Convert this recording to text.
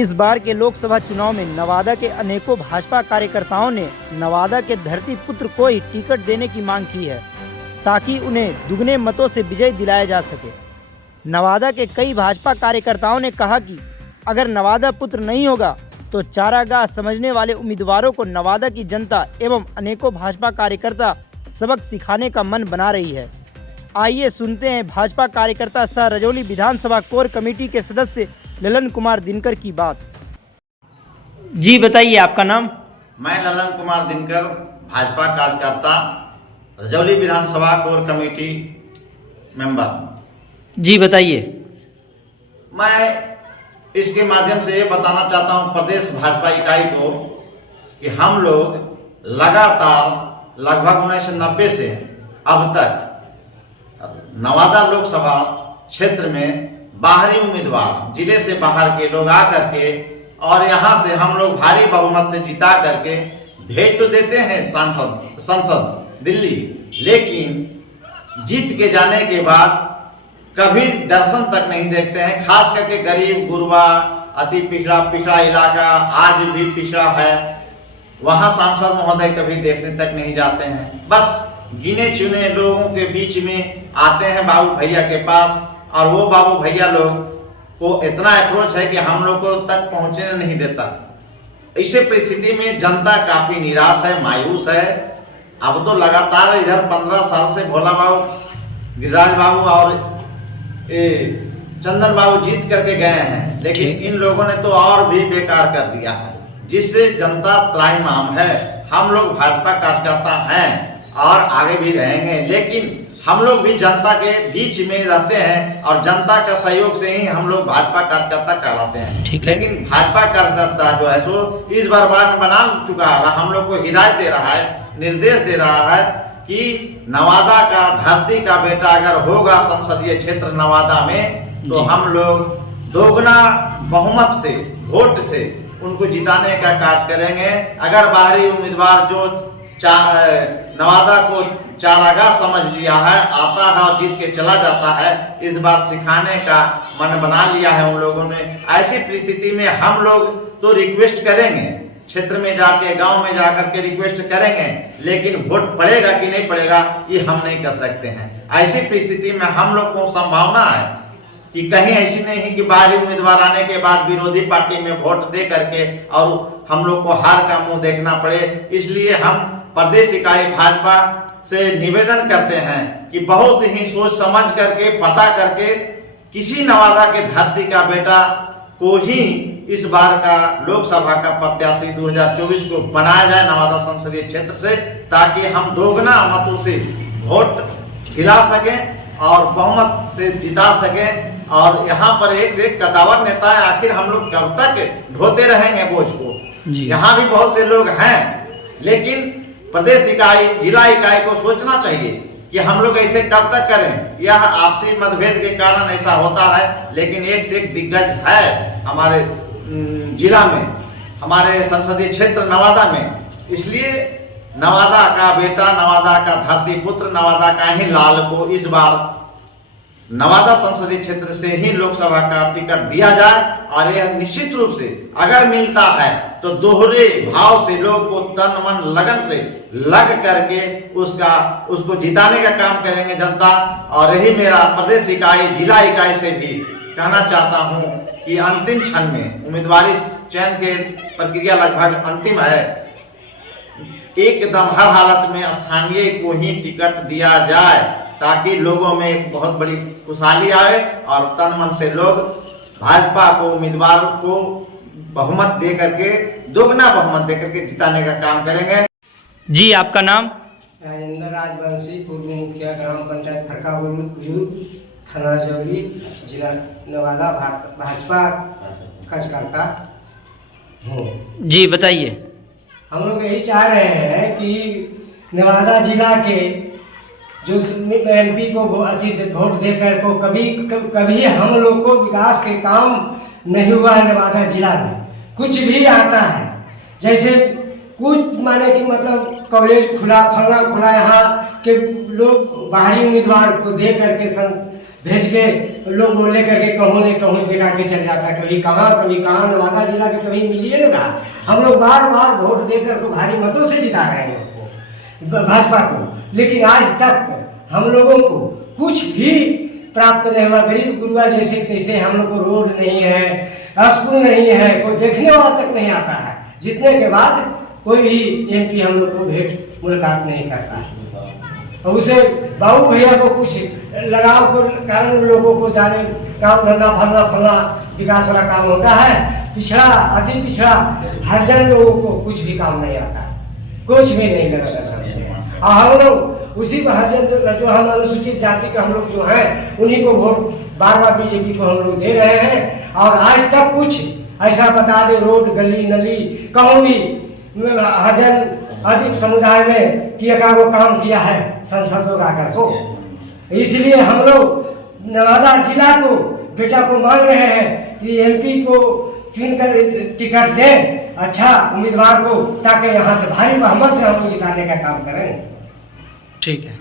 इस बार के लोकसभा चुनाव में नवादा के अनेकों भाजपा कार्यकर्ताओं ने नवादा के धरती पुत्र को ही टिकट देने की मांग की है ताकि उन्हें दुगने मतों से विजय दिलाया जा सके। नवादा के कई भाजपा कार्यकर्ताओं ने कहा कि अगर नवादा पुत्र नहीं होगा तो चारागाह समझने वाले उम्मीदवारों को नवादा की जनता एवं अनेकों भाजपा कार्यकर्ता सबक सिखाने का मन बना रही है। आइए सुनते हैं भाजपा कार्यकर्ता सह रजौली विधानसभा कोर कमेटी के सदस्य ललन कुमार दिनकर की बात। जी बताइए, आपका नाम? मैं ललन कुमार दिनकर, भाजपा कार्यकर्ता, रजौली विधानसभा कोर कमेटी मेंबर। जी बताइए। मैं इसके माध्यम से ये बताना चाहता हूँ प्रदेश भाजपा इकाई को कि हम लोग लगातार लगभग 1990 से अब तक नवादा लोकसभा क्षेत्र में बाहरी उम्मीदवार, जिले से बाहर के लोग आकर के और यहाँ से हम लोग भारी बहुमत से जिता करके भेज तो देते हैं संसद दिल्ली, लेकिन जीत के जाने के बाद कभी दर्शन तक नहीं देखते हैं। खास करके गरीब गुरबा, अति पिछड़ा इलाका आज भी पिछड़ा है, वहां सांसद महोदय कभी देखने तक नहीं जाते हैं। बस गिने चुने लोगों के बीच में आते हैं बाबू भैया के पास, और वो बाबू भैया लोग को इतना अप्रोच है कि हम लोग को तक पहुंचने नहीं देता। इसी परिस्थिति में जनता काफी निराश है, मायूस है। अब तो लगातार इधर 15 साल से भोला बाबू, गिरिराज बाबू और चंदन बाबू जीत करके गए हैं, लेकिन इन लोगों ने तो और भी बेकार कर दिया है, जिससे जनता त्राहिमाम है। हम लोग भाजपा कार्यकर्ता हैं और आगे भी रहेंगे, लेकिन हम लोग भी जनता के बीच में रहते हैं और जनता का सहयोग से ही हम लोग भाजपा कार्यकर्ता कहलाते हैं। लेकिन भाजपा कार्यकर्ता जो है सो इस बार बना चुका है, हम लोग को हिदायत दे रहा है, निर्देश दे रहा है कि नवादा का धरती का बेटा अगर होगा संसदीय क्षेत्र नवादा में तो हम लोग दोगुना बहुमत से, वोट से उनको जिताने का कार्य करेंगे। अगर बाहरी उम्मीदवार जो नवादा को चारागाह समझ लिया है, आता है और जीत के चला जाता है, इस बार सिखाने का मन बना लिया है उन लोगों ने। ऐसी परिस्थिति में हम लोग तो रिक्वेस्ट करेंगे, क्षेत्र में जाके, गांव में जाकर के रिक्वेस्ट करेंगे, लेकिन वोट पड़ेगा कि नहीं पड़ेगा ये हम नहीं कर सकते हैं। ऐसी परिस्थिति में हम लोग को संभावना है कि कहीं ऐसी नहीं कि बाहरी उम्मीदवार आने के बाद विरोधी पार्टी में वोट दे करके और हम लोग को हार का मुंह देखना पड़े। इसलिए हम प्रदेश इकाई भाजपा से निवेदन करते हैं कि बहुत ही सोच समझ करके, पता करके किसी नवादा के धरती का बेटा को ही इस बार का लोकसभा का प्रत्याशी 2024 को बनाया जाए नवादा संसदीय क्षेत्र से, ताकि हम दोगुना मतों से वोट दिला सकें और बहुमत से जिता सकें। और यहाँ पर एक से एक कदावर नेता है, आखिर हम लोग कब तक ढोते रहेंगे बोझ को? यहाँ भी बहुत से लोग हैं, लेकिन प्रदेश इकाई, जिला इकाई को सोचना चाहिए कि हम लोग ऐसे कब तक करें। यह आपसी मतभेद के कारण ऐसा होता है, लेकिन एक से एक दिग्गज है हमारे जिला में, हमारे संसदीय क्षेत्र नवादा में। इसलिए नवादा का बेटा, नवादा का धरती पुत्र, नवादा का ही लाल को इस बार नवादा संसदीय क्षेत्र से ही लोकसभा का टिकट दिया जाए। और यह निश्चित रूप से अगर मिलता है तो दोहरे भाव से लोग को तन मन लगन से लग करके उसको जिताने का काम करेंगे जनता। और यही मेरा प्रदेश इकाई, जिला इकाई से भी कहना चाहता हूं कि अंतिम क्षण में उम्मीदवारी चयन के प्रक्रिया लगभग अंतिम है, एकदम हर हालत में स्थानीय को ही टिकट दिया जाए, ताकि लोगों में एक बहुत बड़ी खुशहाली आए और तन मन से लोग भाजपा को, उम्मीदवार को बहुमत दे करके, दोगुना बहुमत दे करके जिताने का काम करेंगे। जी आपका नाम? राजेंद्र राजवंशी, पूर्व मुखिया ग्राम पंचायत खरका बुजुर्ग, थाना रजौली, जिला नवादा, भाजपा कार्यकर्ता हूँ। जी बताइए। हम लोग यही चाह रहे हैं कि नवादा जिला के जो एमपी को वोट देकर को कभी हम लोग को विकास के काम नहीं हुआ है। नवादा जिला में कुछ भी आता है, जैसे कुछ माने कि मतलब कॉलेज खुला, फलना खुला, यहाँ के लोग बाहरी उम्मीदवार को दे करके भेज के लोग वो लेकर के कहूँ न कहूँ बिका के चल जाता है, कभी कहाँ नवादा जिला के कभी मिलिए ना। हम लोग बार बार वोट देकर को भारी मतों से जिता रहे हैं उनको, भाजपा को, लेकिन आज तक हम लोगों को कुछ भी प्राप्त नहीं हुआ। गरीब गुरुआ जैसे तैसे हम लोग को रोड नहीं है, स्कूल नहीं है, कोई देखने वाला तक नहीं आता है। जीतने के बाद कोई भी एमपी हम लोग को भेंट मुलाकात नहीं करता है। और उसे बाबू भैया को कुछ लगाव के कारण लोगों को जाने काम धंधा फलना विकास वाला काम होता है। पिछड़ा अति पिछड़ा हरिजन लोगों को कुछ भी काम नहीं आता, कुछ भी नहीं लगा। और हम लोग उसी को हरिजन जो हम अनुसूचित जाति का हम लोग जो हैं उन्हीं को वोट बार बीजेपी को हम लोग दे रहे हैं। और आज तक कुछ ऐसा बता दे रोड गली नली कहूँ भी हरिजन अधिक समुदाय में किया का वो काम किया है संसद लोग आकर को। इसलिए हम लोग नवादा जिला को बेटा को मांग रहे हैं कि एमपी को चुनकर टिकट दें अच्छा उम्मीदवार को, ताकि यहाँ से भारी बहुमत से हम लोग जिताने का काम करें। ठीक है।